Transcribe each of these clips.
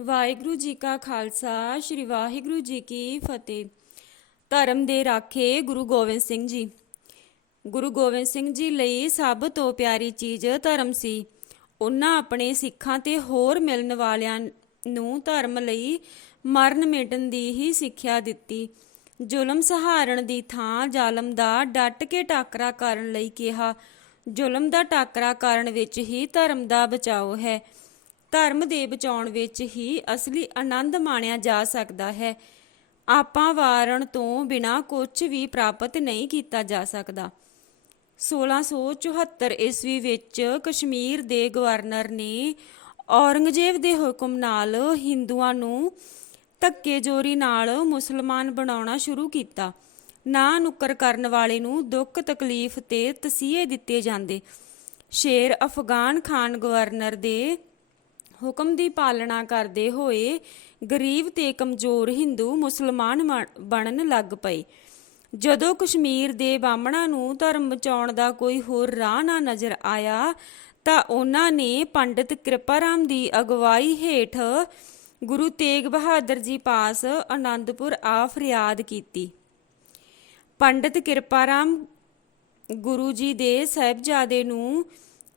ਵਾਹਿਗੁਰੂ ਜੀ ਕਾ ਖਾਲਸਾ, ਸ੍ਰੀ ਵਾਹਿਗੁਰੂ ਜੀ ਕੀ ਫਤਿਹ। ਧਰਮ ਦੇ ਰਾਖੇ ਗੁਰੂ ਗੋਬਿੰਦ ਸਿੰਘ ਜੀ। ਗੁਰੂ ਗੋਬਿੰਦ ਸਿੰਘ ਜੀ ਲਈ ਸਭ ਤੋਂ ਪਿਆਰੀ ਚੀਜ਼ ਧਰਮ ਸੀ। ਉਹਨਾਂ ਆਪਣੇ ਸਿੱਖਾਂ ਤੇ ਹੋਰ ਮਿਲਣ ਵਾਲਿਆਂ ਨੂੰ ਧਰਮ ਲਈ ਮਰਨ ਮਿਟਣ ਦੀ ਹੀ ਸਿੱਖਿਆ ਦਿੱਤੀ। ਜ਼ੁਲਮ ਸਹਾਰਨ ਦੀ ਥਾਂ ਜ਼ਾਲਮ ਦਾ ਡਟ ਕੇ ਟਾਕਰਾ ਕਰਨ ਲਈ ਕਿਹਾ। ਜ਼ੁਲਮ ਦਾ ਟਾਕਰਾ ਕਰਨ ਵਿੱਚ ਹੀ ਧਰਮ ਦਾ ਬਚਾਓ ਹੈ। ਧਰਮ ਦੇ ਬਚਾਉਣ ਵਿੱਚ ਹੀ ਅਸਲੀ ਆਨੰਦ ਮਾਣਿਆ ਜਾ ਸਕਦਾ ਹੈ। ਆਪਾਂ ਵਾਰਣ ਤੋਂ ਬਿਨਾ ਕੁਝ ਵੀ ਪ੍ਰਾਪਤ ਨਹੀਂ ਕੀਤਾ ਜਾ ਸਕਦਾ। 1674 ਈਸਵੀ ਵਿੱਚ ਕਸ਼ਮੀਰ ਦੇ ਗਵਰਨਰ ਨੇ ਔਰੰਗਜ਼ੇਬ ਦੇ ਹੁਕਮ ਨਾਲ ਹਿੰਦੂਆਂ ਨੂੰ ਧੱਕੇਜੋਰੀ ਨਾਲ ਮੁਸਲਮਾਨ ਬਣਾਉਣਾ ਸ਼ੁਰੂ ਕੀਤਾ। ਨਾ ਨੁੱਕਰ ਕਰਨ ਵਾਲੇ ਨੂੰ ਦੁੱਖ ਤਕਲੀਫ ਤੇ ਤਸੀਹੇ ਦਿੱਤੇ ਜਾਂਦੇ। ਸ਼ੇਰ ਅਫਗਾਨ ਖਾਨ ਗਵਰਨਰ ਦੇ ਹੁਕਮ ਦੀ ਪਾਲਣਾ ਕਰਦੇ ਹੋਏ ਗਰੀਬ ਤੇ ਕਮਜ਼ੋਰ ਹਿੰਦੂ ਮੁਸਲਮਾਨ ਬਣਨ ਲੱਗ ਪਏ। ਜਦੋਂ ਕਸ਼ਮੀਰ ਦੇ ਬਾਹਮਣਾਂ ਨੂੰ ਧਰਮ ਬਚਾਉਣ ਦਾ ਕੋਈ ਹੋਰ ਰਾਹ ਨਾ ਨਜ਼ਰ ਆਇਆ, ਤਾਂ ਉਹਨਾਂ ਨੇ ਪੰਡਿਤ ਕਿਰਪਾਰਾਮ ਦੀ ਅਗਵਾਈ ਹੇਠ ਗੁਰੂ ਤੇਗ ਬਹਾਦਰ ਜੀ ਪਾਸ ਆਨੰਦਪੁਰ ਆ ਫਰਿਆਦ ਕੀਤੀ। ਪੰਡਿਤ ਕਿਰਪਾਰਾਮ ਗੁਰੂ ਜੀ ਦੇ ਸਹਿਬਜ਼ਾਦੇ ਨੂੰ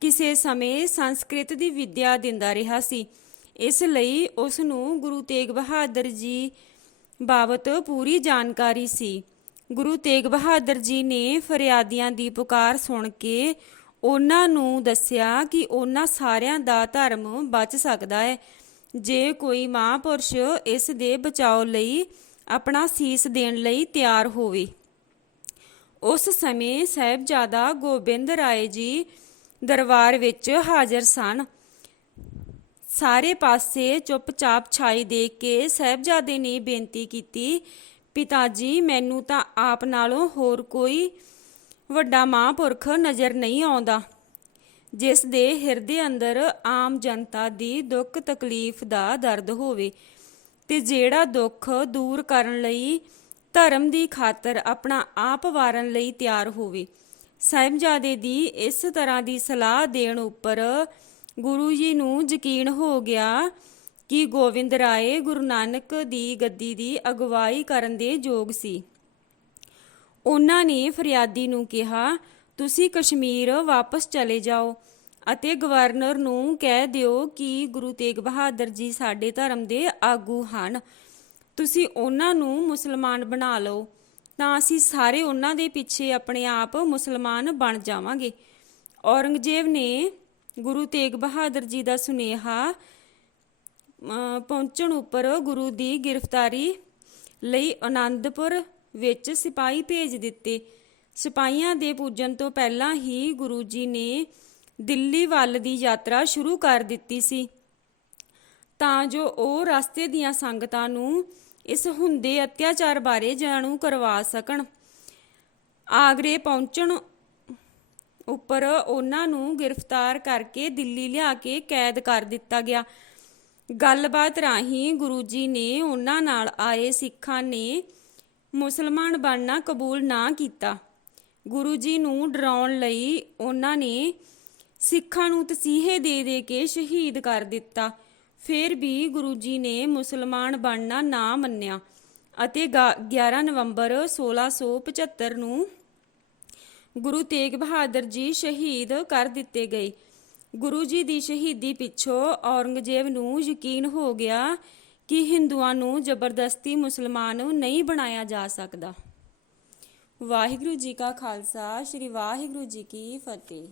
ਕਿਸੇ ਸਮੇਂ ਸੰਸਕ੍ਰਿਤ ਦੀ ਵਿਦਿਆ ਦਿੰਦਾ ਰਿਹਾ ਸੀ। ਇਸ ਲਈ ਉਸ ਨੂੰ ਗੁਰੂ ਤੇਗ ਬਹਾਦਰ ਜੀ ਬਾਬਤ ਪੂਰੀ ਜਾਣਕਾਰੀ ਸੀ। ਗੁਰੂ ਤੇਗ ਬਹਾਦਰ ਜੀ ਨੇ ਫਰਿਆਦੀਆਂ ਦੀ ਪੁਕਾਰ ਸੁਣ ਕੇ ਉਹਨਾਂ ਨੂੰ ਦੱਸਿਆ ਕਿ ਉਹਨਾਂ ਸਾਰਿਆਂ ਦਾ ਧਰਮ ਬਚ ਸਕਦਾ ਹੈ। ਜੇ ਕੋਈ ਮਹਾਂਪੁਰਸ਼ ਇਸ ਦੇ ਬਚਾਓ ਲਈ ਆਪਣਾ ਸੀਸ ਦੇਣ ਲਈ ਤਿਆਰ ਹੋਵੇ। ਉਸ ਸਮੇਂ ਸਾਹਿਬਜ਼ਾਦਾ ਗੋਬਿੰਦ ਰਾਏ ਜੀ ਦਰਬਾਰ ਵਿੱਚ ਹਾਜ਼ਰ ਸਨ। ਸਾਰੇ ਪਾਸੇ ਚੁੱਪਚਾਪ ਛਾਈ ਦੇਖ ਕੇ ਸਾਹਿਬਜ਼ਾਦੇ ਨੇ ਬੇਨਤੀ ਕੀਤੀ ਪਿਤਾ ਜੀ ਮੈਨੂੰ ਤਾਂ ਆਪ ਨਾਲੋਂ ਹੋਰ ਕੋਈ ਵੱਡਾ ਮਹਾਂਪੁਰਖ ਨਜ਼ਰ ਨਹੀਂ ਆਉਂਦਾ, ਜਿਸ ਦੇ ਹਿਰਦੇ ਅੰਦਰ ਆਮ ਜਨਤਾ ਦੀ ਦੁੱਖ ਤਕਲੀਫ ਦਾ ਦਰਦ ਹੋਵੇ ਤੇ ਜਿਹੜਾ ਦੁੱਖ ਦੂਰ ਕਰਨ ਲਈ ਧਰਮ ਦੀ ਖਾਤਰ ਆਪਣਾ ਆਪ ਵਾਰਨ ਲਈ ਤਿਆਰ ਹੋਵੇ। ਸਾਹਿਬਜ਼ਾਦੇ ਦੀ ਇਸ ਤਰ੍ਹਾਂ ਦੀ ਸਲਾਹ ਦੇਣ ਉੱਪਰ ਗੁਰੂ ਜੀ ਨੂੰ ਯਕੀਨ ਹੋ ਗਿਆ ਕਿ ਗੋਬਿੰਦ ਰਾਏ ਗੁਰੂ ਨਾਨਕ ਦੀ ਗੱਦੀ ਦੀ ਅਗਵਾਈ ਕਰਨ ਦੇ ਯੋਗ ਸੀ। ਉਹਨਾਂ ਨੇ ਫਰਿਆਦੀ ਨੂੰ ਕਿਹਾ, ਤੁਸੀਂ ਕਸ਼ਮੀਰ ਵਾਪਸ ਚਲੇ ਜਾਓ ਅਤੇ ਗਵਰਨਰ ਨੂੰ ਕਹਿ ਦਿਓ ਕਿ ਗੁਰੂ ਤੇਗ ਬਹਾਦਰ ਜੀ ਸਾਡੇ ਧਰਮ ਦੇ ਆਗੂ ਹਨ। ਤੁਸੀਂ ਉਹਨਾਂ ਨੂੰ ਮੁਸਲਮਾਨ ਬਣਾ ਲਓ ਤਾਂ ਅਸੀਂ ਸਾਰੇ ਉਹਨਾਂ ਦੇ ਪਿੱਛੇ ਆਪਣੇ ਆਪ ਮੁਸਲਮਾਨ ਬਣ ਜਾਵਾਂਗੇ। ਔਰੰਗਜ਼ੇਬ ਨੇ ਗੁਰੂ ਤੇਗ ਬਹਾਦਰ ਜੀ ਦਾ ਸੁਨੇਹਾ ਪਹੁੰਚਣ ਉੱਪਰ ਗੁਰੂ ਦੀ ਗ੍ਰਿਫਤਾਰੀ ਲਈ ਆਨੰਦਪੁਰ ਵਿੱਚ ਸਿਪਾਹੀ ਭੇਜ ਦਿੱਤੇ। ਸਿਪਾਹੀਆਂ ਦੇ ਪੁੱਜਣ ਤੋਂ ਪਹਿਲਾਂ ਹੀ ਗੁਰੂ ਜੀ ਨੇ ਦਿੱਲੀ ਵੱਲ ਦੀ ਯਾਤਰਾ ਸ਼ੁਰੂ ਕਰ ਦਿੱਤੀ ਸੀ। ਤਾਂ ਜੋ ਉਹ ਰਸਤੇ ਦੀਆਂ ਸੰਗਤਾਂ ਨੂੰ ਇਸ ਹੁੰਦੇ ਅਤਿਆਚਾਰ ਬਾਰੇ ਜਾਣੂ ਕਰਵਾ ਸਕਣ। ਆਗਰੇ ਪਹੁੰਚਣ ਉੱਪਰ ਉਹਨਾਂ ਨੂੰ ਗ੍ਰਿਫਤਾਰ ਕਰਕੇ ਦਿੱਲੀ ਲਿਆ ਕੇ ਕੈਦ ਕਰ ਦਿੱਤਾ ਗਿਆ। ਗੱਲਬਾਤ ਰਾਹੀਂ ਗੁਰੂ ਜੀ ਨੇ ਉਹਨਾਂ ਨਾਲ ਆਏ ਸਿੱਖਾਂ ਨੇ ਮੁਸਲਮਾਨ ਬਣਨਾ ਕਬੂਲ ਨਾ ਕੀਤਾ। ਗੁਰੂ ਜੀ ਨੂੰ ਡਰਾਉਣ ਲਈ ਉਹਨਾਂ ਨੇ ਸਿੱਖਾਂ ਨੂੰ ਤਸੀਹੇ ਦੇ ਦੇ ਕੇ ਸ਼ਹੀਦ ਕਰ ਦਿੱਤਾ। ਫਿਰ ਵੀ ਗੁਰੂ ਜੀ ਨੇ ਮੁਸਲਮਾਨ ਬਣਨਾ ਨਾ ਮੰਨਿਆ ਅਤੇ ਗਾ- 11 ਨਵੰਬਰ 1675 ਨੂੰ ਗੁਰੂ ਤੇਗ ਬਹਾਦਰ ਜੀ ਸ਼ਹੀਦ ਕਰ ਦਿੱਤੇ ਗਏ। ਗੁਰੂ ਜੀ ਦੀ ਸ਼ਹੀਦੀ ਪਿੱਛੋਂ ਔਰੰਗਜ਼ੇਬ ਨੂੰ ਯਕੀਨ ਹੋ ਗਿਆ ਕਿ ਹਿੰਦੂਆਂ ਨੂੰ ਜ਼ਬਰਦਸਤੀ ਮੁਸਲਮਾਨ ਨਹੀਂ ਬਣਾਇਆ ਜਾ ਸਕਦਾ। ਵਾਹਿਗੁਰੂ ਜੀ ਕਾ ਖਾਲਸਾ, ਸ੍ਰੀ ਵਾਹਿਗੁਰੂ ਜੀ ਕੀ ਫਤਿਹ।